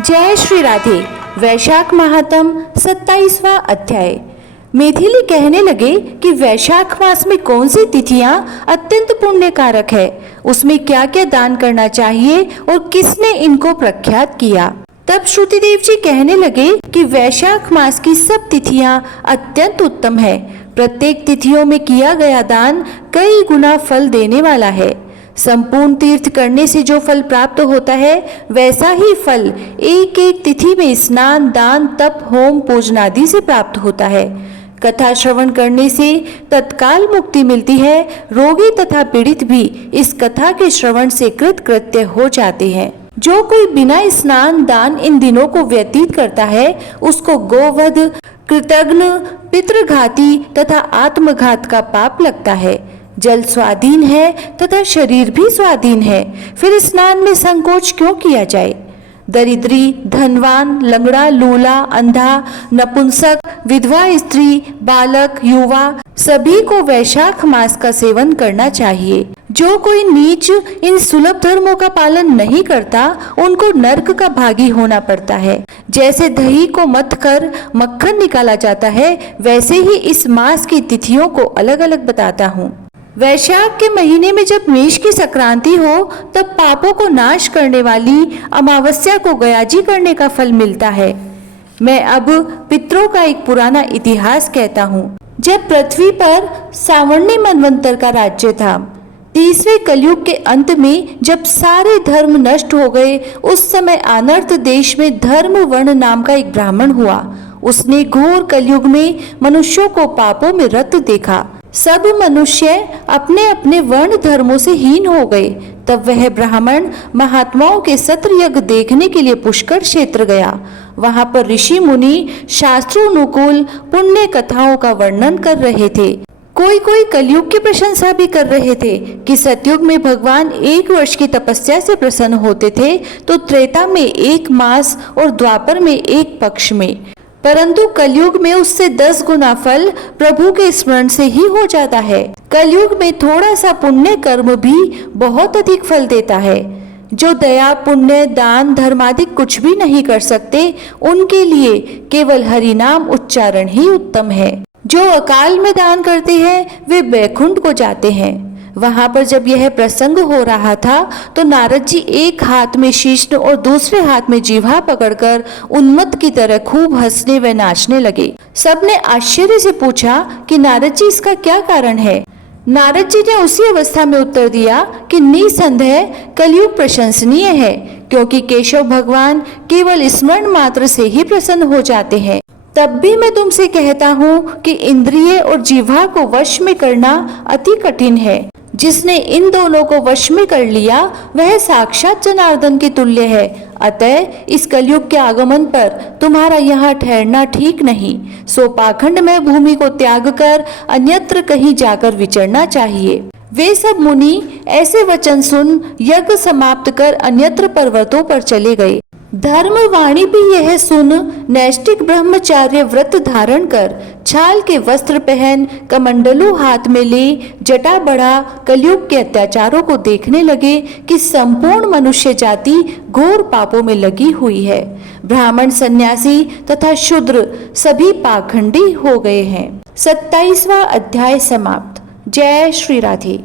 जय श्री राधे। वैशाख महात्म 27वां अध्याय। मैथिली कहने लगे कि वैशाख मास में कौन सी तिथियां अत्यंत पुण्यकारक है, उसमें क्या क्या दान करना चाहिए और किसने इनको प्रख्यात किया। तब श्रुतिदेव जी कहने लगे कि वैशाख मास की सब तिथियां अत्यंत उत्तम है। प्रत्येक तिथियों में किया गया दान कई गुना फल देने वाला है। संपूर्ण तीर्थ करने से जो फल प्राप्त होता है, वैसा ही फल एक एक तिथि में स्नान, दान, तप, होम, पूजन आदि से प्राप्त होता है। कथा श्रवण करने से तत्काल मुक्ति मिलती है। रोगी तथा पीड़ित भी इस कथा के श्रवण से कृतकृत्य हो जाते हैं। जो कोई बिना स्नान, दान इन दिनों को व्यतीत करता है, उसको गोवध, कृतघ्न, पितृघाती तथा आत्मघात का पाप लगता है। जल स्वाधीन है तथा शरीर भी स्वाधीन है, फिर स्नान में संकोच क्यों किया जाए। दरिद्री, धनवान, लंगड़ा, लूला, अंधा, नपुंसक, विधवा स्त्री, बालक, युवा सभी को वैशाख मास का सेवन करना चाहिए। जो कोई नीच इन सुलभ धर्मों का पालन नहीं करता, उनको नरक का भागी होना पड़ता है। जैसे दही को मथ कर मक्खन निकाला जाता है, वैसे ही इस मास की तिथियों को अलग अलग बताता हूँ। वैशाख के महीने में जब मेष की संक्रांति हो, तब पापों को नाश करने वाली अमावस्या को गयाजी करने का फल मिलता है। मैं अब पितरों का एक पुराना इतिहास कहता हूँ। जब पृथ्वी पर सावर्णी मनवंतर का राज्य था, तीसरे कलयुग के अंत में जब सारे धर्म नष्ट हो गए, उस समय अनर्थ देश में धर्म वर्ण नाम का एक ब्राह्मण हुआ। उसने घोर कलयुग में मनुष्यों को पापों में रत देखा। सब मनुष्य अपने अपने वर्ण धर्मों से हीन हो गए। तब वह ब्राह्मण महात्माओं के सत्र यज्ञ देखने के लिए पुष्कर क्षेत्र गया। वहां पर ऋषि मुनि शास्त्रोनुकूल पुण्य कथाओं का वर्णन कर रहे थे। कोई कोई कलयुग की प्रशंसा भी कर रहे थे कि सतयुग में भगवान 1 वर्ष की तपस्या से प्रसन्न होते थे, तो त्रेता में 1 मास और द्वापर में 1 पक्ष में, परंतु कलयुग में उससे 10 गुना फल प्रभु के स्मरण से ही हो जाता है। कलयुग में थोड़ा सा पुण्य कर्म भी बहुत अधिक फल देता है। जो दया, पुण्य, दान, धर्म आदि कुछ भी नहीं कर सकते, उनके लिए केवल हरि नाम उच्चारण ही उत्तम है। जो अकाल में दान करते हैं, वे बैकुंठ को जाते हैं। वहां पर जब यह प्रसंग हो रहा था, तो नारद जी एक हाथ में शीश और दूसरे हाथ में जीवा पकड़कर उन्मत्त की तरह खूब हंसने व नाचने लगे। सबने आश्चर्य से पूछा कि नारद जी, इसका क्या कारण है। नारद जी ने उसी अवस्था में उत्तर दिया कि निसंदेह कलयुग प्रशंसनीय है, क्योंकि केशव भगवान केवल स्मरण मात्र से ही प्रसन्न हो जाते हैं। तब भी मैं तुमसे कहता हूँ कि इंद्रिय और जीवा को वश में करना अति कठिन है। जिसने इन दोनों को वश में कर लिया, वह साक्षात जनार्दन के तुल्य है। अतः इस कलयुग के आगमन पर तुम्हारा यहाँ ठहरना ठीक नहीं। सो पाखंड में भूमि को त्याग कर अन्यत्र कहीं जाकर विचरना चाहिए। वे सब मुनि ऐसे वचन सुन यज्ञ समाप्त कर अन्यत्र पर्वतों पर चले गए। धर्मवाणी भी यह सुन नैष्टिक ब्रह्मचार्य व्रत धारण कर, छाल के वस्त्र पहन, कमंडलू हाथ में ले, जटा बढ़ा कलयुग के अत्याचारों को देखने लगे कि संपूर्ण मनुष्य जाति घोर पापों में लगी हुई है। ब्राह्मण, सन्यासी तथा शूद्र सभी पाखंडी हो गए हैं। 27वां अध्याय समाप्त। जय श्री राधे।